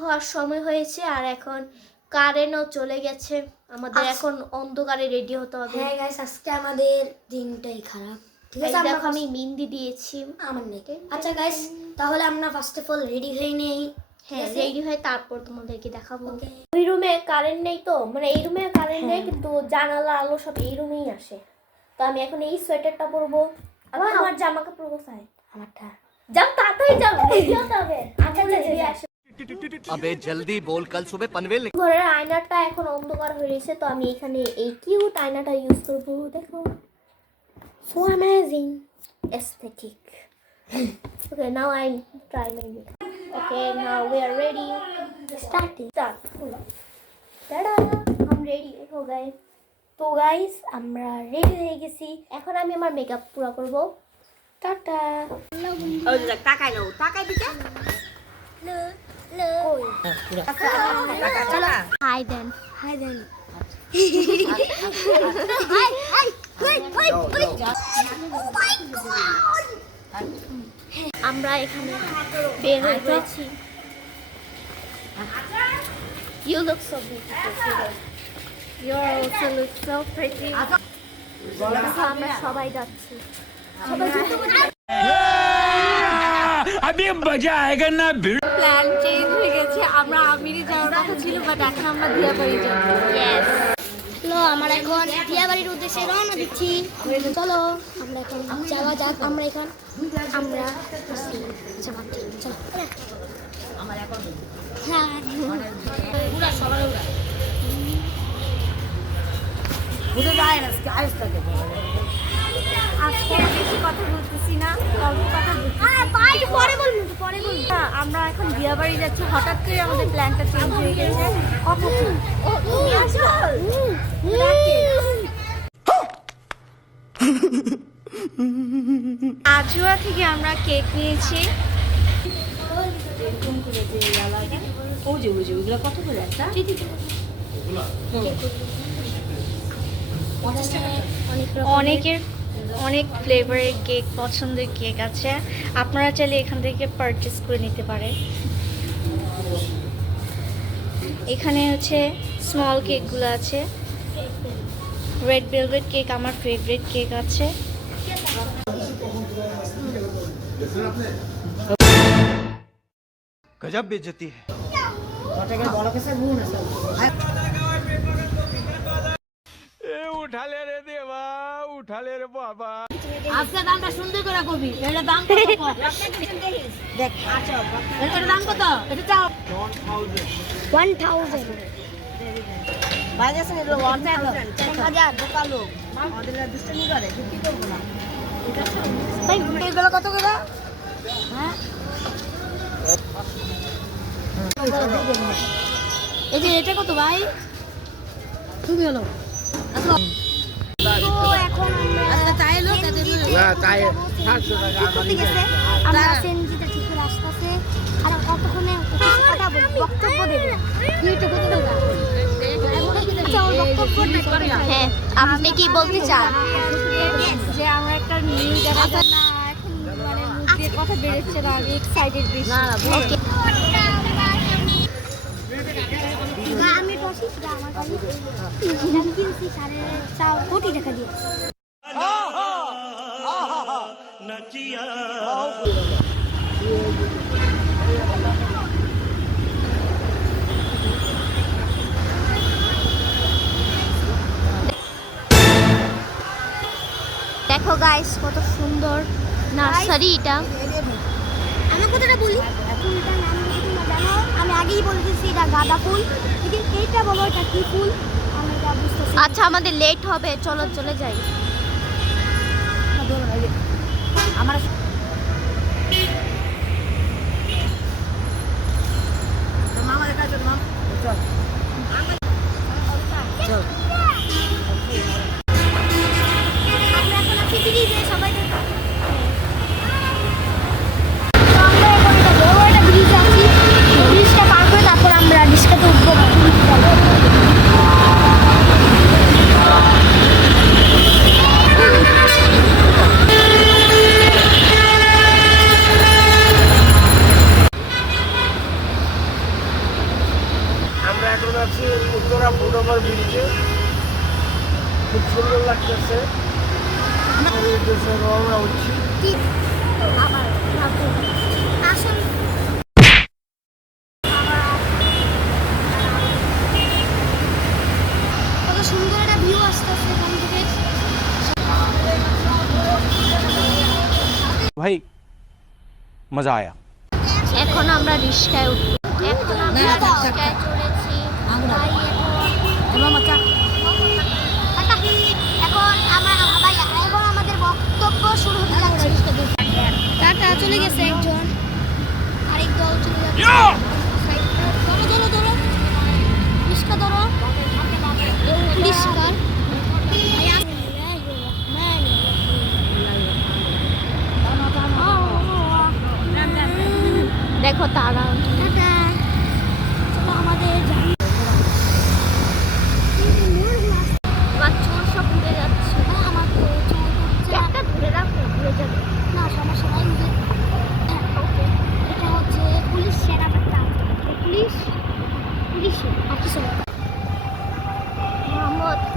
হওয়ার সময় হয়েছে আর এখন কারেন্টও চলে গেছে। আমাদের এখন অন্ধকারে রেডি হতে হবে। হ্যাঁ গাইস, আজকে আমাদের দিনটাই খারাপ। ঠিক আছে, দেখো আমি মেহেন্দি দিয়েছি আমার নেই। আচ্ছা গাইস, তাহলে আমরা ফার্স্ট অফ অল রেডি হয়ে নেই। হ্যাঁ, রেডি হয়ে তারপর তোমাদেরকে দেখাবো। ওই রুমে কারেন্ট নেই তো, মানে এই রুমে কারেন্ট নেই, কিন্তু জানালা আলো সব এই রুমেই আসে। তো আমি এখন এই সোয়েটারটা পরবো। আমার জামা কাপড় কোথায়? আমারটা যাও, তাড়াতাড়ি যাও, রেডি হতে হবে। अबे जल्दी बोल, कल सुबह पनवेल ঘরের আয়নাটা এখন অন্ধকার হয়ে গেছে, তো আমি এখানে এই কিউট আয়নাটা ইউজ করবো। দেখো, so amazing, aesthetic. Okay, now I try my makeup. Okay, now we are ready. Start. Ta-da! I'm ready. Oh guys. তো গাইস আমরা রেডি হয়ে গেছি। এখন আমি আমার মেকআপ পুরো করব। টাটা। ওই দেখ তাকাই নাও, তাকাই দিকে চলো, Hi then. হাই দেন। আমরা এখানে বের হয়ে গেছি। You look so beautiful today. You also look so pretty. আমরা সবাই যাচ্ছি। সবাই अभी मजा आएगा ना भिड़। প্ল্যান চেঞ্জ হয়ে গেছে। আমরা আমিরি যাওয়ার কথা ছিল, বাট এখন আমরা দিয়াবাড়ি যাব। Yes. চলো, আমরা এখন দিয়াবাড়ির উদ্দেশ্যে রওনা দিচ্ছি। চলো আমরা এখন যাওয়া যাক। আমরা এখন চলো। হ্যাঁ, বুঝে যায় না আজ থেকে। আজকে বেশি কথা বলতেছি না, অল্প কথা বলতেছি। পরে বলবো। আমরা এখন দিয়াবাড়ি যাচ্ছি। হঠাৎ করে আমাদের প্ল্যানটা চেঞ্জ হয়ে গেছে। কথা আজুয়া থেকে আমরা কেক নিয়েছি। ওইগুলো কত করে একটা? অনেক ফ্লেভারের কেক, পছন্দের কেক আছে। আপনারা চাইলে এখান থেকে পারচেস করে নিতে পারেন। এখানে হচ্ছে স্মল কেকগুলো আছে। রেড ভেলভেট কেক আমার ফেভারিট কেক আছে। गजब बेइज्जती है। उठा ले रे देवा, उठा ले रे बाबा। আজকে দামটা সুন্দর করে কবি। এটা দাম কত? দেখ, আচ্ছা এটার দাম কত? এটা চাও 1000। বাইরে আছে এটা 1000 1000 বোকা লোক। আমাদের দুষ্টমি করে, কি করব না। ভাই এগুলো কত করে? হ্যাঁ, এই যে এটা কত ভাই? তুমি হলো তো এখন আচ্ছা তাই হলো তাদের করতে গেছে। আমরা সেনজিটা ঠিক করে আসতেছে। আর কতক্ষণে কথা বলবো, বক্তব্য দেবে। মিউটে করতে দেবো। আচ্ছা, ওর বক্তব্য করে। হ্যাঁ, আপনি কি বলতে চান? যে আমরা একটা নিউ জায়গা না, এখন মানে মুখ দিয়ে কথা বেরোচ্ছে না, আমি এক্সাইটেড বেশি। ওকে। আমি বসি আমার কাছে কিনছি 4.5 কোটি টাকা দিয়ে। দেখো গাইস, কত সুন্দর নার্সারি এটা। আমি কথাটা বলি, ফুলটার নাম কি তোমরা জানো? আমি আগেই বলে দিচ্ছি, এটা গাঁদা ফুল। কিন্তু এইটা বলো এটা কি ফুল? আমি এটা বুঝতেছি। আচ্ছা, আমাদের লেট হবে, চলো চলে যাই। আমার মামা দেখা চল, মামা চল চল। আমরা এখন আছি ব্রিজে, সবাই দেখো। ব্রিজটা পার করে তারপর আমরা রিস্কাতে উঠবো। আছে আমাদের দেশে রওনা হচ্ছি। আবার ভাবো আসল কত সুন্দর একটা ভিউ আসতেছে এখান থেকে। भाई मजा आया। এখন আমরা রিস্কায় উঠবো। এখন আমরা রিস্কায় চড়েছি। ভাই এখন আমাদের বক্তব্য শুরু হতে যাচ্ছে। টাটা চলে গেছে একজন, আরেক দল চলে যাচ্ছে। ধরো ধরো ধরো রিস্কা ধরো রিস্কা। দেখো তারা টাটা চলো আমাদের যাই। আমার চোর সব উড়ে যাচ্ছে। আমার তো চোখ উঠছে না। একটা ধরে রাখো, ঘুরে যাবে। না সমস্যা নাই। এটা হচ্ছে পুলিশ সেনাবাহিনী, পুলিশ আর কিছু না।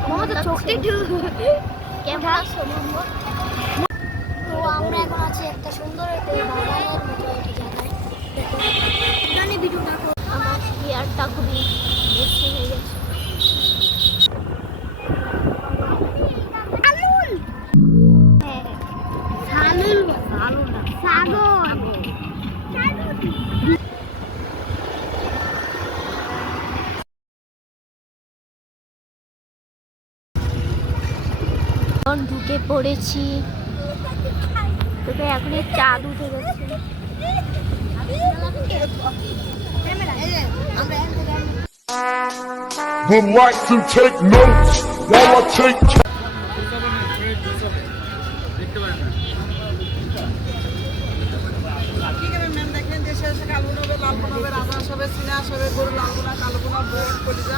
মোহাম্মদ চোখটা একটু কেমন আছো মোহাম্মদ? তো আমরা এখন আছি একটা সুন্দর একটা বাগানের মতো একটা জায়গায়। এখানে ভিডিওটা আমার হেয়ারটা খুবই বেশি হয়ে গেছে। ঢুকে পড়েছি, তোকে এখনই চাঁদ উঠে গেছে। Would like to take notes while I take দেখেন দেশে এসে কালো হবে, লাল হবে, রাজহাঁস হবে, চীনাহাঁস হবে, গরু লাল বোনা, কালো বোনা, বোট, কলিজা।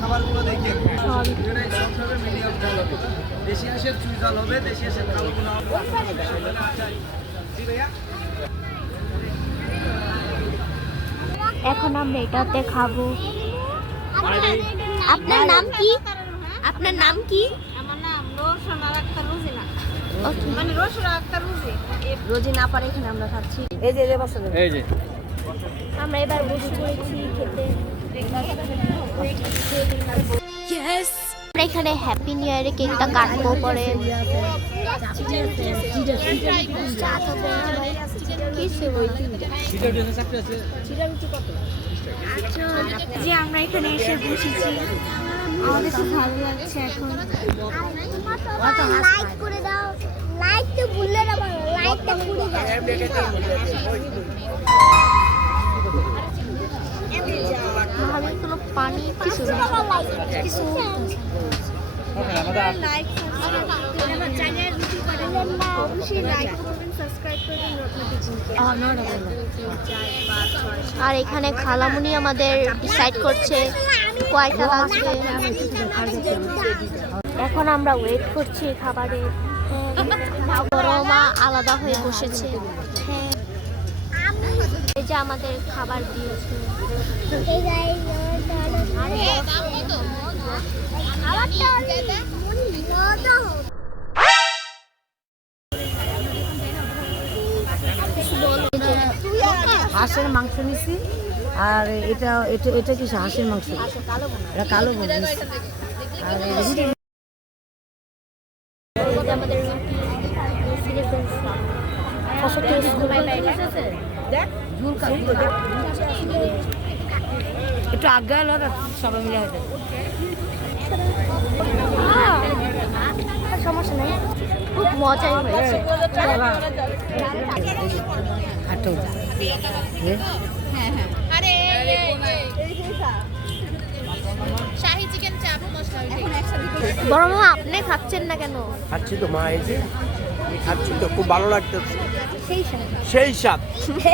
খাবারগুলো দেখে মিডিয়াম ঝাল হবে, দেশি হাঁসের চুই ঝাল হবে, দেশি হাঁসের কালো বোনা হবে। জি ভাইয়া। এখন আমরা এটাতে খাবো। আপনার নাম কি? আপনার নাম কি? আমার নাম রোশনা আক্তার রুজিনা। ওকে। মানে রোশনা আক্তার রুজি। রোজি না পারে এখানে আমরা খাচ্ছি। এই যে বসে এই যে আমরা এবার বসে পড়েছি খেতে। আমরা এখানে হ্যাপি নিউ ইয়ারের কেকটা কাটবো পরে। যে আমরা এখানে এসে বসেছি, আমাদের খুব ভালো লাগছে। এখন লাইক করে দাও, লাইক তো ভুললে না, লাইকটা পুরো ভালো কোনো পানি কিছু না। কিছু লাইক অবশ্যই লাইক করবেন, সাবস্ক্রাইব করবেন, আর এখানে খালামুনি আমাদের ডিসাইড করছে কয়টা লাগবে। এখন আমরা ওয়েট করছি খাবারের। বড় মা আলাদা হয়ে বসেছে। এই যে আমাদের খাবার দিয়েছে। হাঁসের মাংস নিছি, আর এটা এটা এটা কি হাঁসের মাংস? এটা কালো বোনা। আর রুটি আমাদের একটু আগে হলো সবাই মিলে হয়ে যাবে। সমস্যা নেই। খুব মজাই হয়েছে। বড় মা আপনি খাচ্ছেন না কেন? খাচ্ছি তো মা, এই যে খাচ্ছি তো, খুব ভালো লাগতেছে, সেই স্বাদ,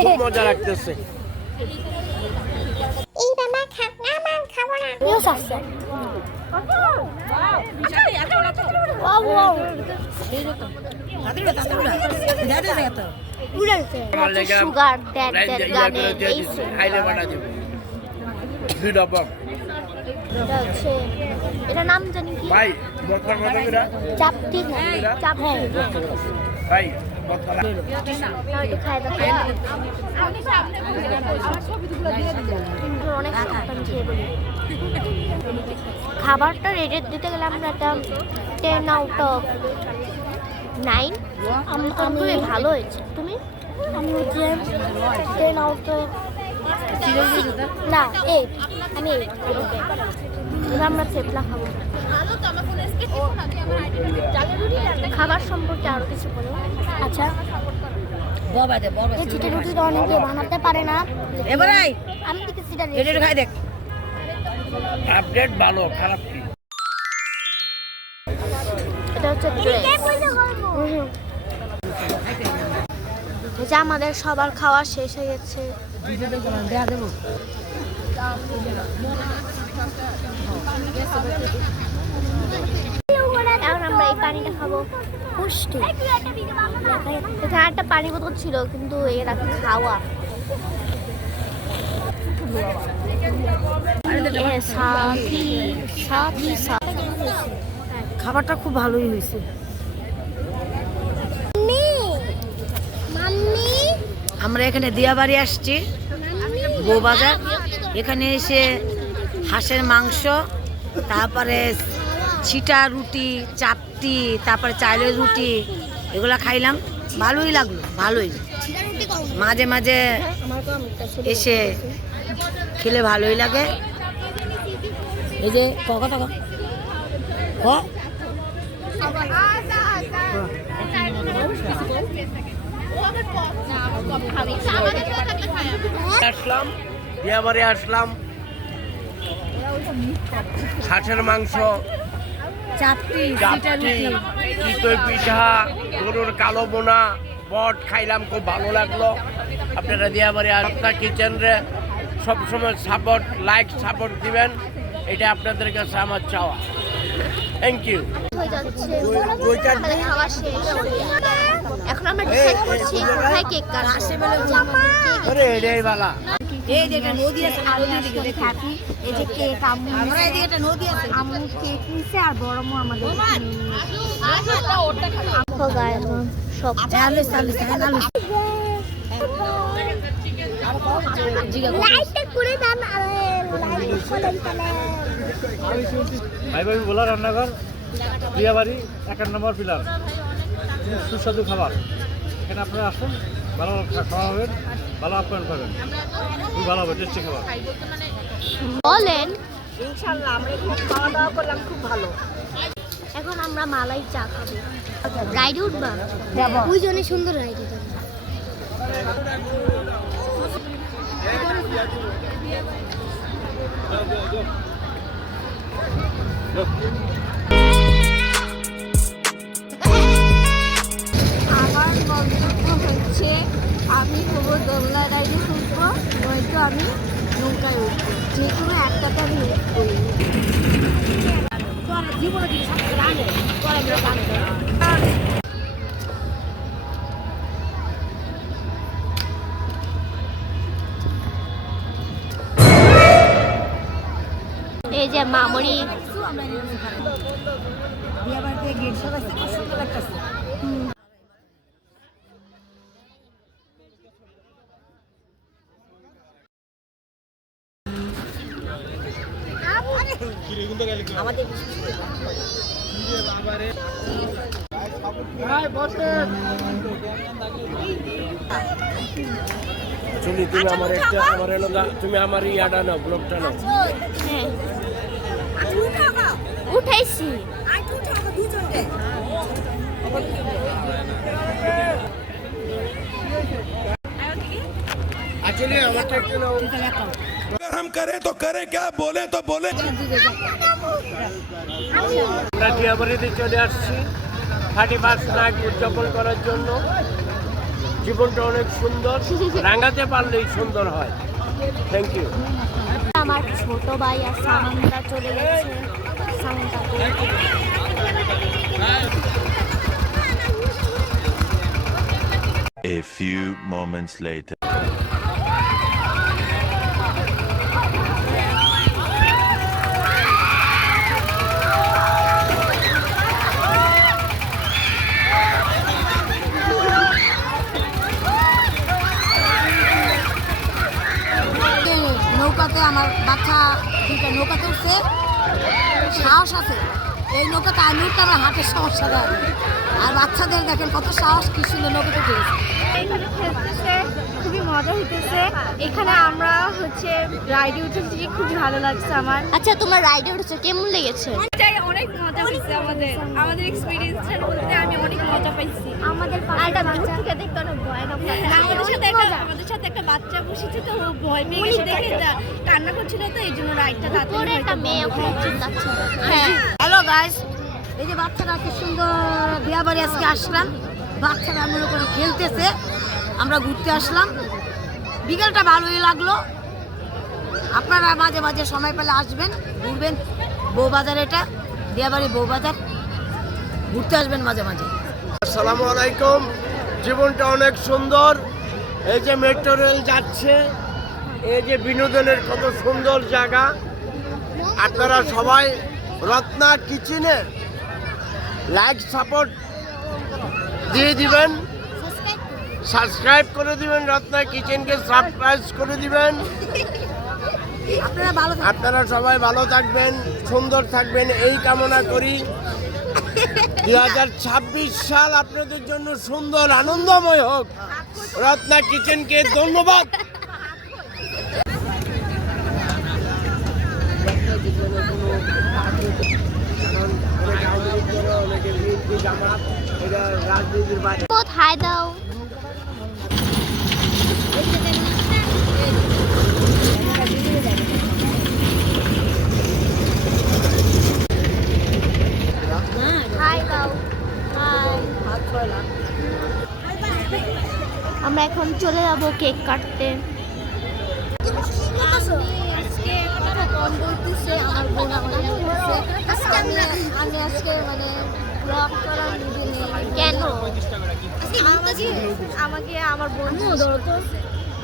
খুব মজা লাগতেছে। এই বাবা খাবো না, খাবো না। সুগার দ্যাট গানের এই এটা হচ্ছে এটা নাম জানি কি চাপটি না চাপটি একটু খাই দাও অনেক খেয়ে বলি খাবারটা রেটেড দিতে গেলে আমরা একটা 10 আউট অফ 9 আমি খুবই ভালো হয়েছে তুমি আমি হচ্ছে 10 আউট অফ না 8 আমি 8 এবার আমরা থেপলা খাবো খাবার সম্পর্কে আরো কিছু বলো আচ্ছা এই চিটে রুটিটা অনেকে বানাতে পারে না এবারে আমি দেখেছি এটা এটা খাই দেখ আপডেট ভালো খারাপ কি এটা হচ্ছে ড্রেস এই যে আমাদের সবার খাওয়া শেষ হয়ে গেছে দেবো এখন আমরা এই পানিটা খাবো পুষ্টি এখানে একটা পানি বোতল ছিল কিন্তু এরা খাওয়া খাবারটা খুব ভালোই হয়েছে আমরা এখানে দিয়াবাড়ি আসছি বউবাজার এখানে এসে হাঁসের মাংস তারপরে ছিটা রুটি চাপটি তারপরে চালের রুটি এগুলো খাইলাম ভালোই লাগলো ভালোই মাঝে মাঝে এসে খেলে ভালোই লাগে এই যে কথা আসলাম বিয়াবাড়ি আসলাম হাঁসের মাংস চাপটি চিতই পিঠা গরুর কালো বোনা বট খাইলাম খুব ভালো লাগলো আপনারা দিয়াবাড়ি আপনার কিচেনরে সবসময় সাপোর্ট লাইক সাপোর্ট দিবেন এটা আপনাদের কাছে আমার চাওয়া থ্যাংক ইউ হয়ে যাচ্ছে আমাদের খাওয়া শেষ এখন আমরা ডিসাইড করছি কোথায় কেক কাটবো আরে এটাই ভালো এই যে একটা নদী আছে নদীর দিকে দেখো এই যে কেক আম্মু আমরা এদিকে একটা নদী আছে আম্মু কেক নিছে আর বড় মা আমাদের সব আলু আলু লাইটটা করে দাও না লাইট করে দিলে ভাই ভাই বলা রান্নাঘর বিয়াবাড়ি 1 নম্বর পিলার সুস্বাদু খাবার এখানে আপনারা আসুন ভালো খাওয়া হবেন ভালো আপ্যায়ন পাবেন খুব ভালো হবে টেস্টি খাবার বলেন ইনশাআল্লাহ আমরা এখানে খাওয়া দাওয়া করলাম খুব ভালো এখন আমরা মালাই চা খাবো রাইডে উঠবা ওই জন্য সুন্দর রাইড এটা আমার মন্তব্য হচ্ছে আমি হবো দোলনা রাইডে উঠবো নয়তো আমি নৌকায় উঠবো যে কোনো একটাতে আমি উঠবই জীবনে দিকে সব রানে করে আমরা বানাবো এই যে মামনি বিয়াবাড়িতে গেট সাজাইছে খুব সুন্দর লাগতেছে আমাদের চলি তুমি আমার একটা আমার এলো তুমি আমার ইয়াটা নাও ব্লগটা নাও হ্যাঁ উঠাইছি আসলে আমারটা একটু নাও अगर हम करें तो करें क्या बोले तो बोले আমরা দিয়াবাড়িতে চলে আসছি 31 নাইট উদযাপন করার জন্য জীবনটা অনেক সুন্দর রাঙাতে পারলেই সুন্দর হয় থ্যাংক ইউ আমার ছোট ভাই আর সামানটা চলে গেছে A few moments later. নৌকাতে আমার বাচ্চা দুইটা নৌকাতে উঠছে, সাহস আছে এই নৌকাতে আমি উঠতে আমার হাতের সমস্যা দেয় আর বাচ্চাদের দেখেন কত সাহস কি সুন্দর নৌকাতে উঠেছে। এখানে খেলতেছে, খুবই মজা হইতেছে। এখানে আমরা হচ্ছে রাইডে উঠেছি, খুবই ভালো লাগছে আমার। আচ্ছা, তোমার রাইডে উঠেছো, কেমন লেগেছে? অনেক মজা হয়েছে আমাদের এক্সপিরিয়েন্সটার মধ্যে আমি অনেক মজা পাইছি। আমাদের থেকে দেখতে অনেক ভয়ানক লাগছে। আমাদের সাথে একটা বাচ্চা বসেছে, তো ও ভয় পেয়ে গেছে দেখে কান্না করছিল, তো এই জন্য রাইডটা তাড়াতাড়ি একটা মেয়ে ওখানে চিল্লাচ্ছিল। হ্যাঁ। হ্যালো গাইস, এই যে বাচ্চারা কি সুন্দর বিয়া বাড়ি আজকে আসলাম, বাচ্চারা মনে করে খেলতেছে, আমরা ঘুরতে আসলাম, বিকেলটা ভালোই লাগলো। আপনারা মাঝে মাঝে সময় পেলে আসবেন, ঘুরবেন। বউবাজার, এটা বিয়াবাড়ি বউবাজার, ঘুরতে আসবেন মাঝে মাঝে। আসসালামু আলাইকুম। জীবনটা অনেক সুন্দর। এই যে মেট্রো রেল যাচ্ছে, এই যে বিনোদনের কত সুন্দর জায়গা। আপনারা সবাই রত্না কিচেনের লাইক সাপোর্ট দিয়ে দিবেন, সাবস্ক্রাইব করে দিবেন, রত্না কিচেনকে সাবস্ক্রাইব করে দিবেন। আপনারা সবাই ভালো থাকবেন, সুন্দর থাকবেন এই কামনা করি। 2026 সাল আপনাদের জন্য সুন্দর আনন্দময় হোক। রত্না কিচেনকে ধন্যবাদ। রাজনীতির বাইরে হাই দাও। হাই দাও। আমরা এখন চলে যাব কেক কাটতে। আমি আজকে মানে ব্লগ করার মুডে নেই। কেন? আমাকে আমার বন্ধু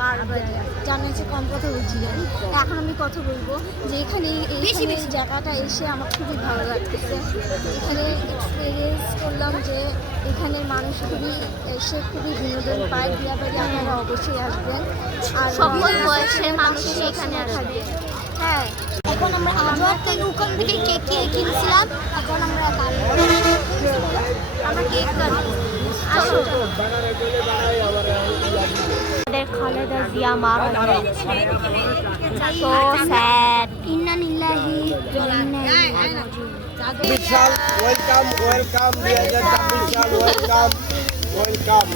বারবার জানিয়েছে কম কথা বলছি, এখন আমি কথা বলবো যে এখানে এই জায়গাটা এসে আমার খুবই ভালো লাগতেছে। এখানে এক্সপিরিয়েন্স করলাম যে এখানে মানুষ এসে খুবই বিনোদন পায়। বিয়াবাড়ি আপনারা অবশ্যই আসবেন, আর সকল বয়সের মানুষ এখানে আসবে। হ্যাঁ, এখন আমরা ওখান থেকে কেক কিনছিলাম, এখন আমরা কেক কাটবো। আমাদের খালেদা জিয়া মারা গেছে। So sad. ইন্না লিল্লাহি ওয়া ইন্না ইলাইহি রাজিউন। ওয়েলকাম 2026 সাল, ওয়েলকাম।